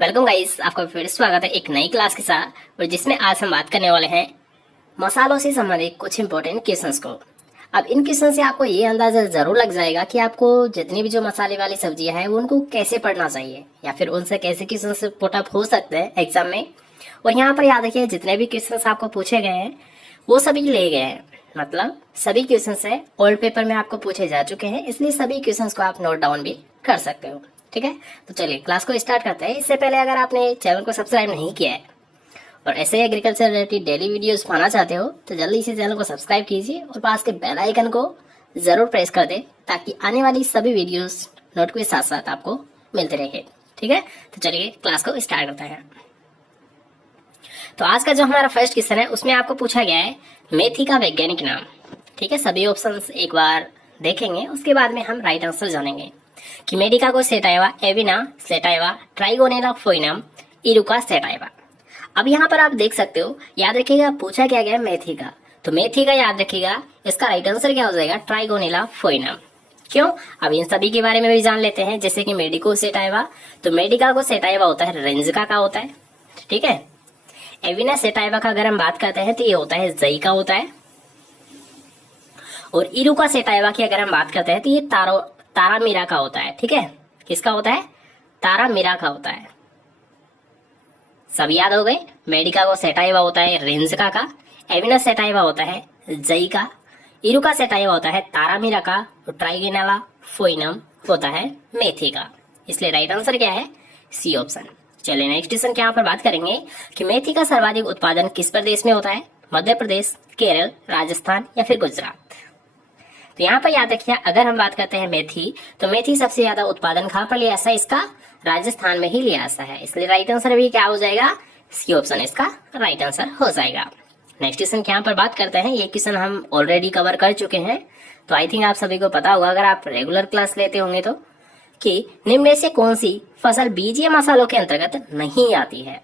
Welcome guys, आपका फिर स्वागत है एक नई क्लास के साथ और जिसमें आज हम बात करने वाले हैं मसालों से संबंधित कुछ इंपॉर्टेंट क्वेश्चंस को। अब इन क्वेश्चन से आपको ये अंदाजा जरूर लग जाएगा कि आपको जितनी भी जो मसाले वाली सब्जियां हैं उनको कैसे पढ़ना चाहिए या फिर उनसे कैसे क्वेश्चन पुट अप हो सकते हैं एग्जाम में। और यहाँ पर याद रखिए, जितने भी क्वेश्चन आपको पूछे गए हैं वो सभी ले गए हैं, मतलब सभी क्वेश्चन है ओल्ड पेपर में आपको पूछे जा चुके हैं, इसलिए सभी क्वेश्चन को आप नोट डाउन भी कर सकते हो। ठीक है, तो चलिए क्लास को स्टार्ट करते हैं। इससे पहले अगर आपने चैनल को सब्सक्राइब नहीं किया है और ऐसे एग्रीकल्चर रिलेटेड डेली वीडियोस पाना चाहते हो तो जल्दी से चैनल को सब्सक्राइब कीजिए और पास के बेल आइकन को जरूर प्रेस कर दे ताकि आने वाली सभी वीडियोस नोट के साथ साथ आपको मिलते रहे। ठीक है, तो चलिए क्लास को स्टार्ट करते हैं। तो आज का जो हमारा फर्स्ट क्वेश्चन है उसमें आपको पूछा गया है मेथी का वैज्ञानिक नाम। ठीक है, सभी ऑप्शंस एक बार देखेंगे, उसके बाद में हम राइट आंसर जानेंगे कि Medicago sativa, Avena sativa, Trigonella foenum, Eruca sativa. अब यहाँ पर आप देख सकते हो, याद रखिएगा पूछा क्या गया मेथी का, तो मेथी का याद रखिएगा, इसका राइट आंसर क्या हो जाएगा ट्राइगोनेला फोइनम। क्यों, अब इन सभी के बारे में भी जान लेते हैं। जैसे कि मेडिको सेटाइवा, तो मेडिका को सेटाइवा होता है रेंजका का होता है। ठीक है, एविना सेटाइवा का अगर हम बात करते हैं तो ये होता है जई का होता है। और इरुका सेटाइवा की अगर हम बात करते हैं तो ये तारामीरा का होता है। ठीक है, किसका होता है, तारामीरा का होता है। सब याद हो गए। मेडिका को सेटाइवा होता है रेंजका का, एविना सेटाइवा होता है जई का, इरुका सेटाइवा होता है तारामीरा का, और ट्राइगोनेला फोइनम होता है मेथी का। इसलिए राइट आंसर क्या है, सी ऑप्शन। चलिए नेक्स्ट क्वेश्चन के यहाँ पर बात करेंगे कि मेथी का सर्वाधिक उत्पादन किस प्रदेश में होता है, मध्य प्रदेश, केरल, राजस्थान या फिर गुजरात। तो यहाँ पर याद रखिए, अगर हम बात करते हैं मेथी, तो मेथी सबसे ज्यादा उत्पादन कहाँ पर लिया ऐसा, इसका राजस्थान में ही लिया ऐसा है। इसलिए राइट आंसर भी क्या हो जाएगा, सी ऑप्शन इसका राइट आंसर हो जाएगा। नेक्स्ट क्वेश्चन के यहाँ पर बात करते हैं, ये क्वेश्चन हम ऑलरेडी कवर कर चुके हैं, तो आई थिंक आप सभी को पता होगा अगर आप रेगुलर क्लास लेते होंगे तो, कि निम्न में से कौन सी फसल बीजीय मसालों के अंतर्गत नहीं आती है।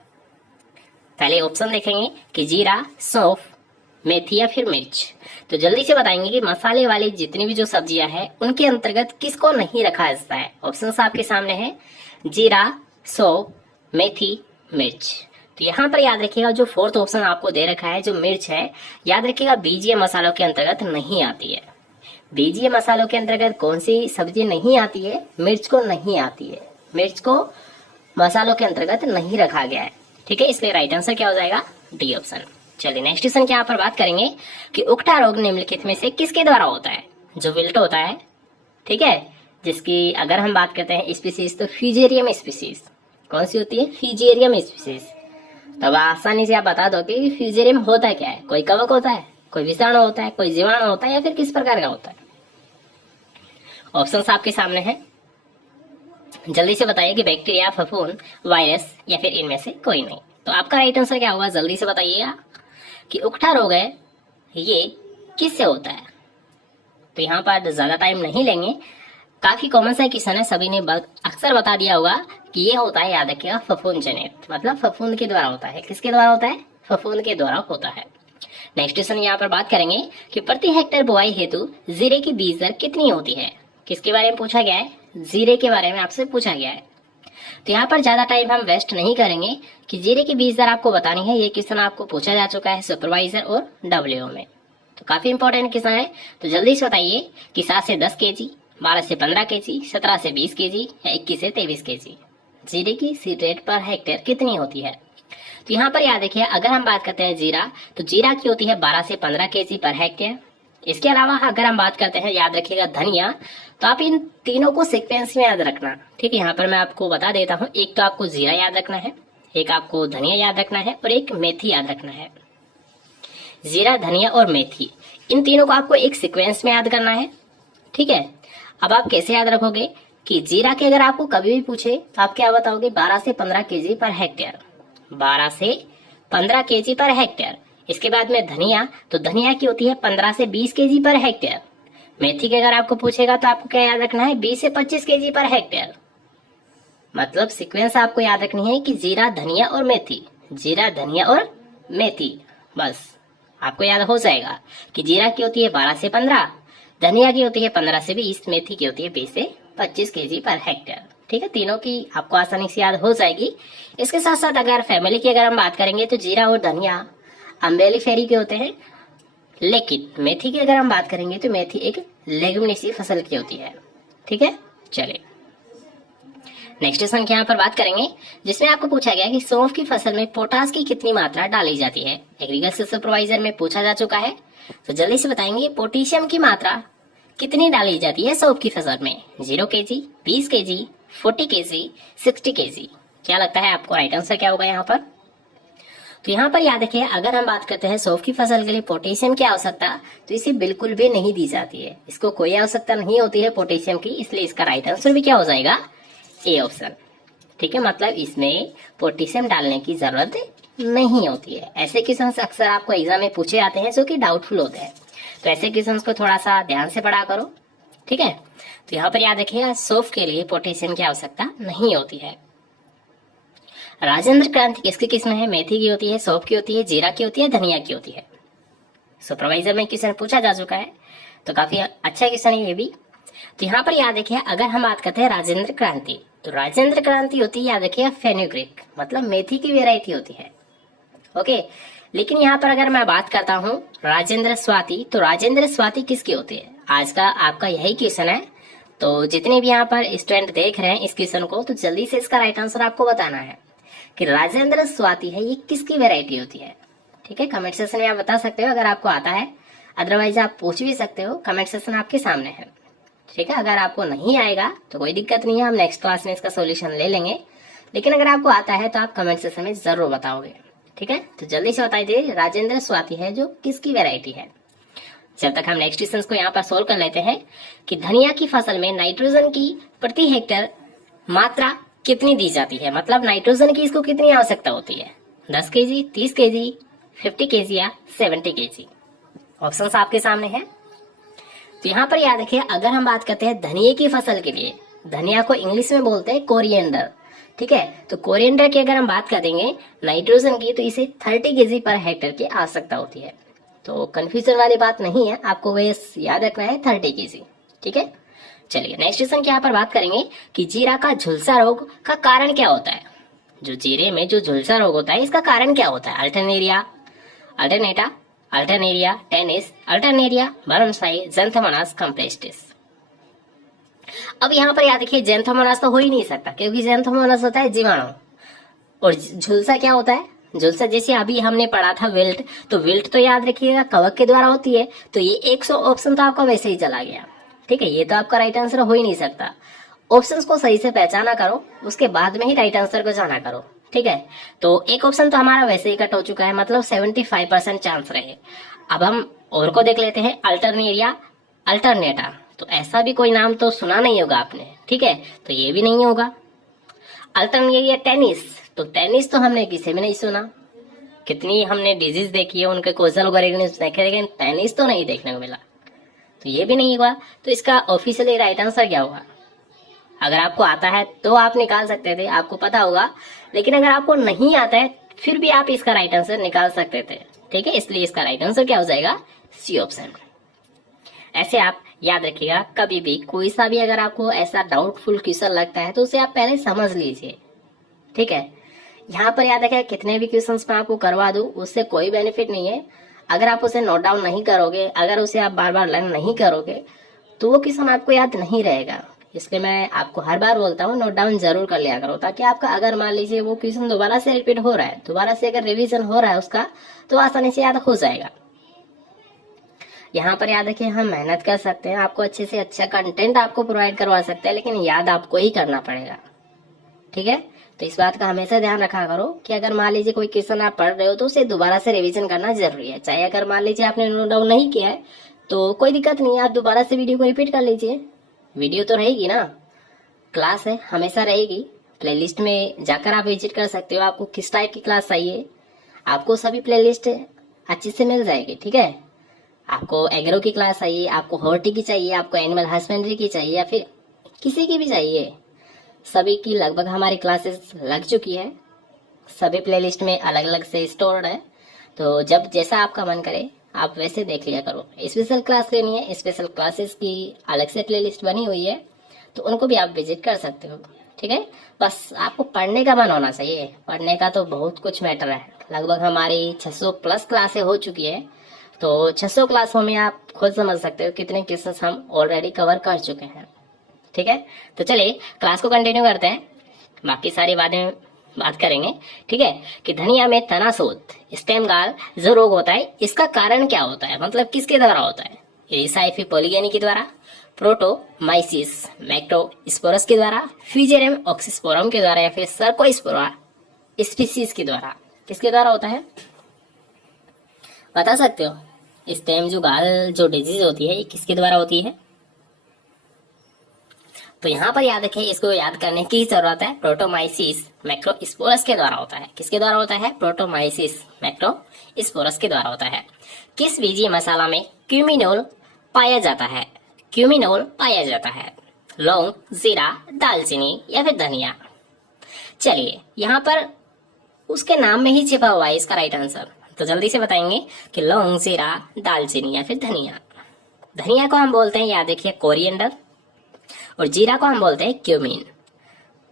पहले ऑप्शन देखेंगे कि जीरा, सौंफ, मेथी या फिर मिर्च। तो जल्दी से बताएंगे कि मसाले वाली जितनी भी जो सब्जियां हैं उनके अंतर्गत किसको नहीं रखा जाता है। ऑप्शंस आपके सामने हैं, जीरा, सौंफ, मेथी, मिर्च। तो यहाँ पर याद रखिएगा जो फोर्थ ऑप्शन आपको दे रखा है, जो मिर्च है, याद रखिएगा बीजीय मसालों के अंतर्गत नहीं आती है। बीजीय मसालों के अंतर्गत कौन सी सब्जी नहीं आती है, मिर्च को नहीं आती है, मिर्च को मसालों के अंतर्गत नहीं रखा गया है। ठीक है, इसलिए राइट आंसर क्या हो जाएगा, डी ऑप्शन। चलिए नेक्स्ट क्वेश्चन के यहाँ पर बात करेंगे कि उकठा रोग निम्नलिखित में से किसके द्वारा होता है, जो विल्ट होता है। ठीक है, जिसकी अगर हम बात करते हैं स्पीसीज, तो फ्यूजेरियम स्पीसीज कौन सी होती है, फ्यूजेरियम स्पीसीज। तब आसानी से आप बता दो कि फ्यूजेरियम होता क्या है, कोई कवक होता है, कोई विषाणु होता है, कोई जीवाणु होता है या फिर किस प्रकार का होता है। ऑप्शंस आपके सामने हैं, जल्दी से बताइए कि बैक्टीरिया, फफूंद, वायरस या फिर इनमें से कोई नहीं। तो आपका राइट आंसर क्या होगा, जल्दी से बताइएगा कि उकठा रोग है ये किससे होता है। तो यहाँ पर ज्यादा टाइम नहीं लेंगे, काफी कॉमन सा क्वेश्चन है, सभी ने अक्सर बता दिया होगा कि ये होता है, याद रखिएगा फफूंद जनित, मतलब फफूंद के द्वारा होता है। किसके द्वारा होता है, फफूंद के द्वारा होता है। नेक्स्ट क्वेश्चन यहाँ पर बात करेंगे कि प्रति हेक्टेयर बुआई हेतु जीरे की बीज दर कितनी होती है। किसके बारे में पूछा गया है, जीरे के बारे में आपसे पूछा गया है। तो यहाँ पर ज्यादा टाइम हम वेस्ट नहीं करेंगे कि जीरे की बीज दर आपको बतानी है। ये क्वेश्चन आपको पूछा जा चुका है सुपरवाइजर और डब्ल्यूओ में, तो काफी इंपॉर्टेंट क्वेश्चन है। तो जल्दी से बताइए कि 7 से 10 केजी, 12 से 15 केजी, 17 से 20 केजी या 21 से 23 केजी जीरे की सीड रेट पर हेक्टेयर कितनी होती है। तो यहाँ पर याद रखिए, अगर हम बात करते हैं जीरा, तो जीरा की होती है 12 से 15 केजी पर हेक्टेयर। इसके अलावा अगर हम बात करते हैं, याद रखिएगा धनिया, तो आप इन तीनों को सीक्वेंस में याद रखना। ठीक है, यहाँ पर मैं आपको बता देता हूँ, एक तो आपको जीरा याद रखना है, एक आपको धनिया याद रखना है और एक मेथी याद रखना है। जीरा, धनिया और मेथी, इन तीनों को आपको एक सीक्वेंस में याद करना है। ठीक है, अब आप कैसे याद रखोगे कि जीरा के अगर आपको कभी भी पूछे तो आप क्या बताओगे, 12 से 15 केजी पर हेक्टेयर, 12 से 15 केजी पर हेक्टेयर। इसके बाद में धनिया, तो धनिया की होती है 15 से 20 केजी पर हेक्टेयर। मेथी के अगर आपको पूछेगा तो आपको क्या याद रखना है, 20 से 25 केजी पर हेक्टेयर। मतलब सीक्वेंस आपको याद रखनी है कि जीरा, धनिया और मेथी, जीरा, धनिया और मेथी, बस आपको याद हो जाएगा कि जीरा की होती है 12 से 15, धनिया की होती है 15 से 20, मेथी की होती है 20 से 25 केजी पर हेक्टेयर। ठीक है, तीनों की आपको आसानी से याद हो जाएगी। इसके साथ साथ अगर फैमिली की अगर हम बात करेंगे तो जीरा और धनिया अम्बेली फेरी के होते हैं, लेकिन मेथी की अगर हम बात करेंगे तो मेथी एक लेगुमिनेसी फसल की होती है। ठीक है, चलिए नेक्स्ट क्वेश्चन की यहाँ पर बात करेंगे, जिसमें आपको पूछा गया कि सौंफ की फसल में पोटास की कितनी मात्रा डाली जाती है। एग्रीकल्चर सुपरवाइजर में पूछा जा चुका है, तो जल्दी से बताएंगे पोटेशियम की मात्रा कितनी डाली जाती है सौंफ की फसल में। 0 kg, 20 kg, 40 kg, 60 kg। क्या लगता है आपको राइट आंसर क्या होगा यहाँ पर? तो यहाँ पर याद रखिए, अगर हम बात करते हैं सौंफ की फसल के लिए पोटेशियम की आवश्यकता, तो इसे बिल्कुल भी नहीं दी जाती है। इसको कोई आवश्यकता नहीं होती है पोटेशियम की, इसलिए इसका राइट आंसर भी क्या हो जाएगा? A option. ठीक है, मतलब इसमें पोटेशियम डालने की जरूरत नहीं होती है। ऐसे क्वेश्चन अक्सर आपको एग्जाम में पूछे जाते हैं जो कि डाउटफुल होते हैं, तो ऐसे क्वेश्चन को थोड़ा सा ध्यान से पढ़ा करो। ठीक है, तो यहाँ पर याद रखिएगा सौंफ के लिए पोटेशियम की आवश्यकता नहीं होती है। राजेंद्र क्रांति किसकी किस्म है? मेथी की होती है, सौंफ की होती है, जीरा की होती है, धनिया की होती है। सुपरवाइजर में क्वेश्चन पूछा जा चुका है, तो काफी अच्छा क्वेश्चन है ये भी। तो यहाँ पर याद रखिए, अगर हम बात करते हैं राजेंद्र क्रांति, तो राजेंद्र क्रांति होती है, याद रखिए फेनुग्रीक, मतलब मेथी की वेराइटी होती है। ओके, लेकिन यहाँ पर अगर मैं बात करता हूँ राजेंद्र स्वाति, तो राजेंद्र स्वाति किसकी होती है? आज का आपका यही क्वेश्चन है, तो जितने भी यहाँ पर स्टूडेंट देख रहे हैं इस क्वेश्चन को, तो जल्दी से इसका राइट आंसर आपको बताना है कि राजेंद्र स्वाति है ये किसकी वेराइटी होती है। ठीक है, कमेंट सेक्शन में आप बता सकते हो अगर आपको आता है, अदरवाइज आप पूछ भी सकते हो, कमेंट सेक्शन आपके सामने है। ठीक है, अगर आपको नहीं आएगा तो कोई दिक्कत नहीं है, हम नेक्स्ट क्लास में इसका सोल्यूशन ले लेंगे, लेकिन अगर आपको आता है तो आप कमेंट सेक्शन में जरूर बताओगे। ठीक है, तो जल्दी से बताई दीजिए राजेंद्र स्वाति है जो किसकी वेराइटी है। जब तक हम नेक्स्ट क्वेश्चन को यहाँ पर सोल्व कर लेते हैं कि धनिया की फसल में नाइट्रोजन की प्रति हेक्टेयर मात्रा कितनी दी जाती है, मतलब नाइट्रोजन की इसको कितनी आवश्यकता होती है? 10 kg, 30 kg, 50 kg या 70 kg। ऑप्शंस आपके सामने हैं। तो यहाँ पर याद रखिए, अगर हम बात करते हैं धनिया की फसल के लिए, धनिया को इंग्लिश में बोलते हैं कोरिएंडर। ठीक है, तो कोरिएंडर की अगर हम बात करेंगे नाइट्रोजन की, तो इसे 30 kg पर हेक्टेयर की आवश्यकता होती है। तो कंफ्यूजन वाली बात नहीं है, आपको वे याद रखना है 30 kg। ठीक है, चलिए नेक्स्ट क्वेश्चन की यहाँ पर बात करेंगे कि जीरा का झुलसा रोग का कारण क्या होता है। जो जीरे में जो झुलसा रोग होता है इसका कारण क्या होता है? Alternaria, alternata, Alternaria tenuis, Alternaria burnsii, Xanthomonas campestris. अब यहाँ पर याद रखिए, ज़ैंथोमोनास तो हो ही नहीं सकता, क्योंकि ज़ैंथोमोनास होता है जीवाणु, और झुलसा क्या होता है? झुलसा जैसे अभी हमने पढ़ा था विल्ट, तो विल्ट तो याद रखिएगा कवक के द्वारा होती है, तो ये 100 ऑप्शन तो आपका वैसे ही चला गया। ठीक है, ये तो आपका राइट आंसर हो ही नहीं सकता। ऑप्शंस को सही से पहचाना करो, उसके बाद में ही राइट आंसर को जाना करो। ठीक है, तो एक ऑप्शन तो हमारा वैसे ही कट हो चुका है, मतलब 75% चांस रहे। अब हम और को देख लेते हैं, अल्टरनेरिया, अल्टरनेटा, तो ऐसा भी कोई नाम तो सुना नहीं होगा आपने। ठीक है, तो ये भी नहीं होगा। अल्टरनेरिया टेनिस, तो टेनिस तो हमने किसी में नहीं सुना, कितनी हमने डिजीज देखी है, उनके कोजल वगैरह देखे, लेकिन टेनिस तो नहीं देखने को मिला, तो ये भी नहीं हुआ। तो इसका ऑफिशियली राइट आंसर क्या होगा? अगर आपको आता है तो आप निकाल सकते थे, आपको पता होगा, लेकिन अगर आपको नहीं आता है फिर भी आप इसका राइट आंसर निकाल सकते थे। ठीक है, इसलिए इसका राइट आंसर क्या हो जाएगा? C option. ऐसे आप याद रखिएगा, कभी भी कोई सा भी अगर आपको ऐसा डाउटफुल क्वेश्चन लगता है तो उसे आप पहले समझ लीजिए। ठीक है, यहाँ पर याद रखिएगा, कितने भी क्वेश्चन मैं आपको करवा दूं उससे कोई बेनिफिट नहीं है अगर आप उसे नोट डाउन नहीं करोगे, अगर उसे आप बार बार लर्न नहीं करोगे तो वो क्वेश्चन आपको याद नहीं रहेगा। इसलिए मैं आपको हर बार बोलता हूँ नोट डाउन जरूर कर लिया करो, ताकि आपका अगर मान लीजिए वो क्वेश्चन दोबारा से रिपीट हो रहा है, दोबारा से अगर रिवीजन हो रहा है उसका, तो आसानी से याद हो जाएगा। यहाँ पर याद रखिए, हम मेहनत कर सकते हैं, आपको अच्छे से अच्छा कंटेंट आपको प्रोवाइड करवा सकते हैं, लेकिन याद आपको ही करना पड़ेगा। ठीक है, तो इस बात का हमेशा ध्यान रखा करो कि अगर मान लीजिए कोई क्वेश्चन आप पढ़ रहे हो तो उसे दोबारा से रिवीजन करना जरूरी है। चाहे अगर मान लीजिए आपने नोट डाउन नहीं किया है तो कोई दिक्कत नहीं है, आप दोबारा से वीडियो को रिपीट कर लीजिए। वीडियो तो रहेगी ना, क्लास है हमेशा रहेगी, प्लेलिस्ट में जाकर आप विजिट कर सकते हो। आपको किस टाइप की क्लास चाहिए, आपको सभी प्लेलिस्ट अच्छे से मिल जाएगी। ठीक है, आपको एग्रो की क्लास चाहिए, आपको हॉर्टी की चाहिए, आपको एनिमल हस्बेंड्री की चाहिए, या फिर किसी की भी चाहिए, सभी की लगभग हमारी क्लासेस लग चुकी है। सभी प्लेलिस्ट में अलग अलग से स्टोर्ड है, तो जब जैसा आपका मन करे आप वैसे देख लिया करो। स्पेशल क्लास लेनी है, स्पेशल क्लासेस की अलग से प्लेलिस्ट बनी हुई है, तो उनको भी आप विजिट कर सकते हो। ठीक है, बस आपको पढ़ने का मन होना चाहिए। पढ़ने का तो बहुत कुछ मैटर है। लगभग हमारी 600 प्लस क्लासें हो चुकी है, तो 600 क्लासों में आप खुद समझ सकते हो कितने क्वेश्चंस हम ऑलरेडी कवर कर चुके हैं। ठीक है, तो चलिए क्लास को कंटिन्यू करते हैं, बाकी सारी बातें बात करेंगे। ठीक है, कि धनिया में तनाशोथ स्टेम गाल जो रोग होता है, इसका कारण क्या होता है, मतलब किसके द्वारा होता है? रिसाइफी पोलिगेनी के द्वारा, प्रोटोमाइसिस मैक्रोस्पोरस के द्वारा, फ्यूजेरियम ऑक्सीस्पोरम के द्वारा, या फिर सर्कोस्पोरा स्पीसीज के द्वारा। किसके द्वारा होता है बता सकते हो? स्टेम जो गाल जो डिजीज होती है ये किसके द्वारा होती है? तो यहाँ पर याद रखें, इसको याद करने की जरूरत है। प्रोटोमाइसिस मैक्रोस्पोरस के द्वारा होता है। किसके द्वारा होता है? प्रोटोमाइसिस मैक्रोस्पोरस के द्वारा होता है। किस बीजीय मसाला में क्यूमिनोल पाया जाता है? क्यूमिनोल पाया जाता है लौंग, जीरा, दालचीनी या फिर धनिया। चलिए यहाँ पर उसके नाम में ही छिपा हुआ है इसका राइट आंसर, तो जल्दी से बताएंगे कि लौंग, जीरा, दालचीनी या फिर धनिया। धनिया को हम बोलते हैं, याद रखिए, कोरिएंडर, और जीरा को हम बोलते हैं क्यूमीन।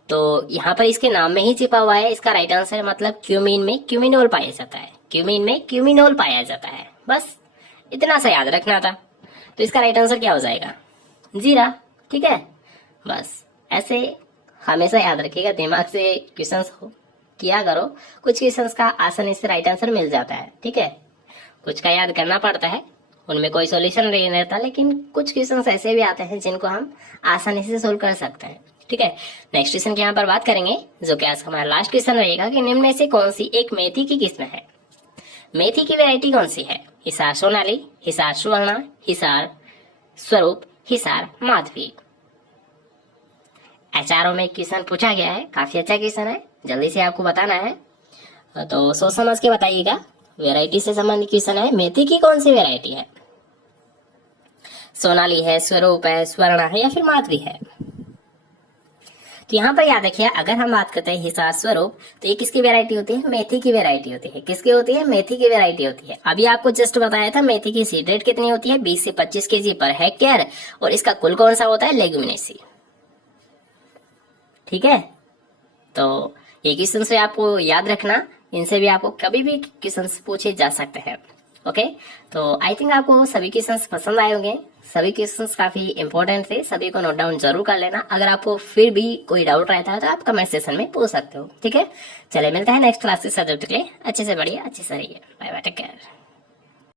तो यहाँ पर इसके नाम में ही छिपा हुआ है इसका राइट आंसर, मतलब क्यूमीन में क्यूमिनोल पाया जाता है। क्यूमीन में क्यूमिनोल पाया जाता है, बस इतना सा याद रखना था। तो इसका राइट आंसर क्या हो जाएगा? जीरा। ठीक है, बस ऐसे हमेशा याद रखिएगा, दिमाग से क्वेश्चंस किया करो। कुछ क्वेश्चंस का आसानी से राइट आंसर मिल जाता है, ठीक है, कुछ का याद करना पड़ता है, उनमें कोई सॉल्यूशन नहीं रहता, लेकिन कुछ क्वेश्चंस ऐसे भी आते हैं जिनको हम आसानी से सोल्व कर सकते हैं। ठीक है, नेक्स्ट क्वेश्चन की यहाँ पर बात करेंगे, जो कि आज हमारा लास्ट क्वेश्चन रहेगा कि निम्न में से कौन सी एक मेथी की किस्म है? मेथी की वैरायटी कौन सी है? हिसार सोनाली, हिसार सुवर्णा, हिसार स्वरूप, हिसार माधवी। एचआरओ में क्वेश्चन पूछा गया है, काफी अच्छा क्वेश्चन है, जल्दी से आपको बताना है, तो सोच समझ के बताइएगा। वैरायटी से संबंधित क्वेश्चन है, मेथी की कौन सी वैरायटी है? सोनाली है, स्वरूप है, स्वर्णा है या फिर माधवी है? तो यहाँ पर याद रखिए, अगर हम बात करते हैं हिसार स्वरूप, तो ये किसकी वैरायटी होती है? मेथी की वैरायटी होती है। किसकी होती है? मेथी की वैरायटी होती है। अभी आपको जस्ट बताया था मेथी की सीड रेट कितनी होती है, 20 से 25 केजी पर हेक्टेयर, और इसका कुल कौन सा होता है? लेग्यूमिनेसी। ठीक है, तो ये क्वेश्चन से आपको याद रखना, इनसे भी आपको कभी भी क्वेश्चन पूछे जा सकते हैं। ओके, तो आई थिंक आपको सभी क्वेश्चंस पसंद आए होंगे। सभी क्वेश्चंस काफी इंपॉर्टेंट थे, सभी को नोट डाउन जरूर कर लेना। अगर आपको फिर भी कोई डाउट रहता है तो आप कमेंट सेक्शन में पूछ सकते हो। ठीक है, चले मिलते हैं नेक्स्ट क्लास के सब्जेक्ट के लिए। अच्छे से बढ़िए, अच्छे से रहिए, बाय बाय, टेक केयर।